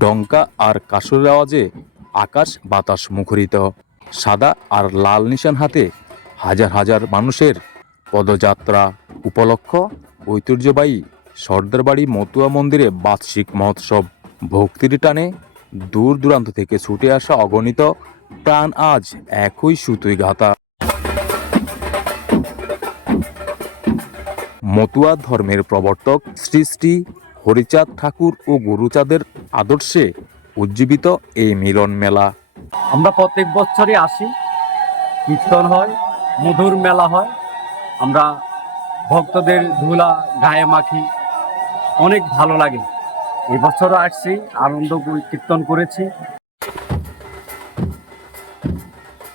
ডঙ্কা আর কাসরের আওয়াজে আকাশ বাতাস মুখরিত। সাদা আর লাল নিশান হাতে হাজার হাজার মানুষের পদযাত্রা উপলক্ষ ঐতিহ্যবাহী সর্দারবাড়ি মতুয়া মন্দিরে বার্ষিক মহোৎসব। ভক্তির টানে দূর দূরান্ত থেকে ছুটে আসা অগণিত প্রাণ আজ একই সুতোয় গাঁথা। মতুয়া ধর্মের প্রবর্তক শ্রী শ্রী হরিচাঁদ ঠাকুর ও গুরুচাঁদের আদর্শে উজ্জীবিত এই মিলন মেলা। আমরা প্রত্যেক বছরই আসি, কীর্তন হয়, মধুর মেলা হয়, আমরা ভক্তদের ধুলা গায়ে মাখি, অনেক ভালো লাগে। এই বছরও আসছি, আনন্দ কীর্তন করেছি।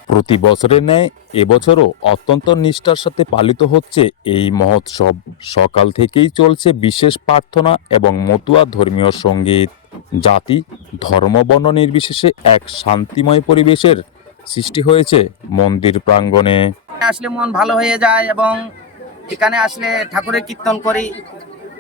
প্রতি বছরের ন্যায় এবছরও অত্যন্ত নিষ্ঠার সাথে পালিত হচ্ছে এই মহোৎসব। সকাল থেকেই চলছে বিশেষ প্রার্থনা এবং মতুয়া ধর্মীয় সঙ্গীত। জাতি ধর্ম বর্ণ নির্বিশেষে এক শান্তিময় পরিবেশের সৃষ্টি হয়েছে মন্দির প্রাঙ্গণে। আসলে মন ভালো হয়ে যায় এবং এখানে আসলে ঠাকুরের কীর্তন করি,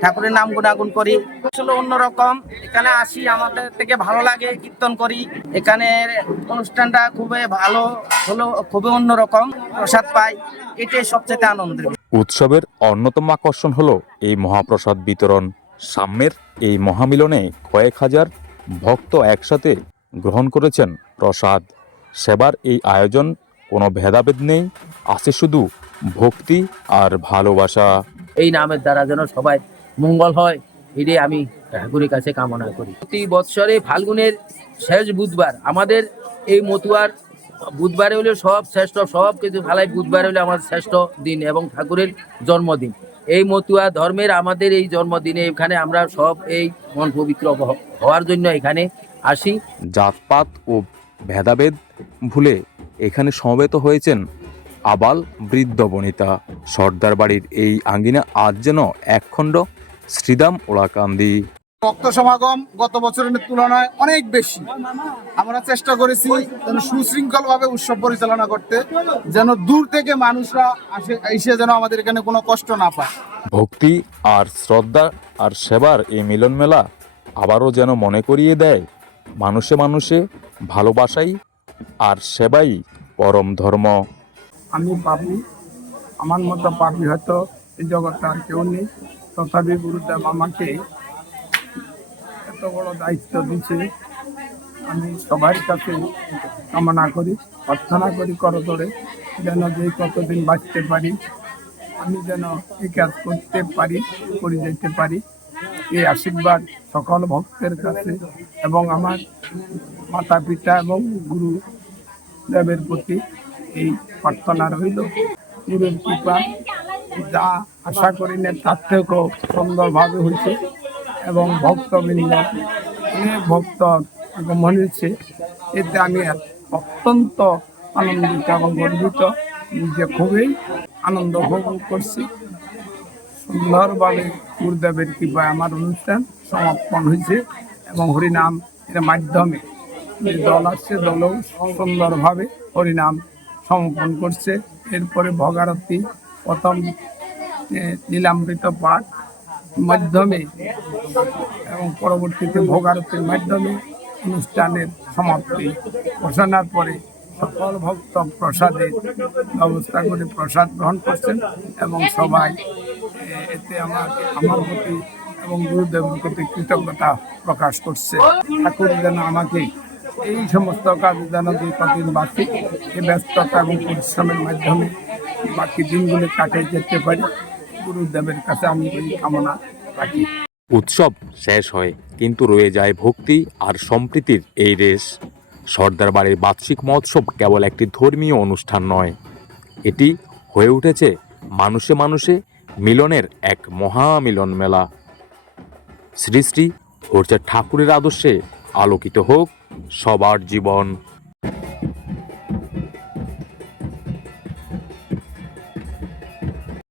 ঠাকুরের নাম গুণাগুণ করি। আসলে অন্যরকম, এখানে আসি আমাদের থেকে ভালো লাগে, কীর্তন করি। এখানের অনুষ্ঠানটা খুবই ভালো হলো, খুবই অন্যরকম, প্রসাদ পাই, এটাই সবচেয়ে আনন্দের। উৎসবের অন্যতম আকর্ষণ হলো এই মহাপ্রসাদ বিতরণ। সাম্যের এই মহামিলনে কয়েক হাজার ভক্ত একসাথে গ্রহণ করেছেন প্রসাদ। সেবার এই আয়োজন কোনো ভেদাভেদ নেই, আছে শুধু ভক্তি আর ভালোবাসা। এই নামের দ্বারা যেন সবাই মঙ্গল হয়, এটাই আমি ঠাকুরের কাছে কামনা করি। প্রতি বৎসরে ফাল্গুনের শেষ বুধবার আমাদের এই মতুয়ার বুধবারে হলে সব শ্রেষ্ঠ, সব কিছু ভালাই বুধবার হলে আমার শ্রেষ্ঠ দিন এবং ঠাকুরের জন্মদিন। এই মতুয়া ধর্মের আমাদের এই জন্মদিনে এখানে আমরা সব এই মন পবিত্র হওয়ার জন্য এখানে আসি। জাতপাত ও ভেদাভেদ ভুলে এখানে সমবেত হয়েছেন আবাল বৃদ্ধ বনিতা। সর্দার বাড়ির এই আঙ্গিনা আজ যেন একখণ্ড শ্রীদাম ওলাকান্দি। ভক্ত সমাগম গত বছরের তুলনায় অনেক বেশি। আমরা চেষ্টা করেছি যেন সুশৃঙ্খল ভাবে উৎসব পরিচালনা করতে, যেন দূর থেকে মানুষরা এসে যেন আমাদের এখানে কোনো কষ্ট না পায়। ভক্তি আর শ্রদ্ধা আর সেবার এই মিলন মেলা আবারও যেন মনে করিয়ে দেয় মানুষে মানুষে ভালোবাসাই আর সেবাই পরম ধর্ম। আমি পাপি, আমার মতো পাপি হয়তো এই জগৎটা আর কেউ নেই, তথাপি গুরুদেব আমাকে এত বড় দায়িত্ব দিচ্ছে। আমি সবার কাছে কামনা করি, প্রার্থনা করি করতরে যেন যে কতদিন বাঁচতে পারি আমি যেন এই কাজ করতে পারি, করে যেতে পারি। এই আশীর্বাদ সকল ভক্তের কাছে এবং আমার মাতা পিতা এবং গুরু দেবের প্রতি এই প্রার্থনা রইল। গুরুর কৃপা যা আশা করি না তার থেকেও সুন্দরভাবে হয়েছে এবং ভক্তবৃন্দ অনেক ভক্ত আগমন হয়েছে। এতে আমি অত্যন্ত আনন্দিত এবং গর্বিত, নিজে খুবই আনন্দ উপভোগ করছি। সুন্দরভাবে গুরুদেবের কৃপায় আমার অনুষ্ঠান সমাপন হয়েছে এবং হরিনাম এর মাধ্যমে যে দল আসছে দলও সুন্দরভাবে হরিনাম সমাপন করছে। এরপরে ভোগারতি, প্রথম নীলামৃত পাঠ মাধ্যমে এবং পরবর্তীতে ভোগারতির মাধ্যমে অনুষ্ঠানের সমাপ্তি ঘোষণার পরে সকল ভক্ত প্রসাদের ব্যবস্থা করে প্রসাদ গ্রহণ করছেন এবং সবাই এতে আমার প্রতি এবং গুরুদেবের প্রতি কৃতজ্ঞতা প্রকাশ করছে। ঠাকুর যেন আমাকে এই সমস্ত কাজ যেন যে কদিন বাকি এই ব্যস্ততা এবং পরিশ্রমের মাধ্যমে বাকি দিনগুলো কাটিয়ে যেতে পারি, গুরুদেবের কাছে আমি এই কামনা রাখি। উৎসব শেষ হয় কিন্তু রয়ে যায় ভক্তি আর সম্প্রীতির এই রেশ। সর্দার বাড়ির বার্ষিক মহোৎসব কেবল একটি ধর্মীয় অনুষ্ঠান নয়, এটি হয়ে উঠেছে মানুষে মানুষে মিলনের এক মহামিলন মেলা। শ্রী শ্রী হরিচাঁদ ঠাকুরের আদর্শে আলোকিত হোক সবার জীবন।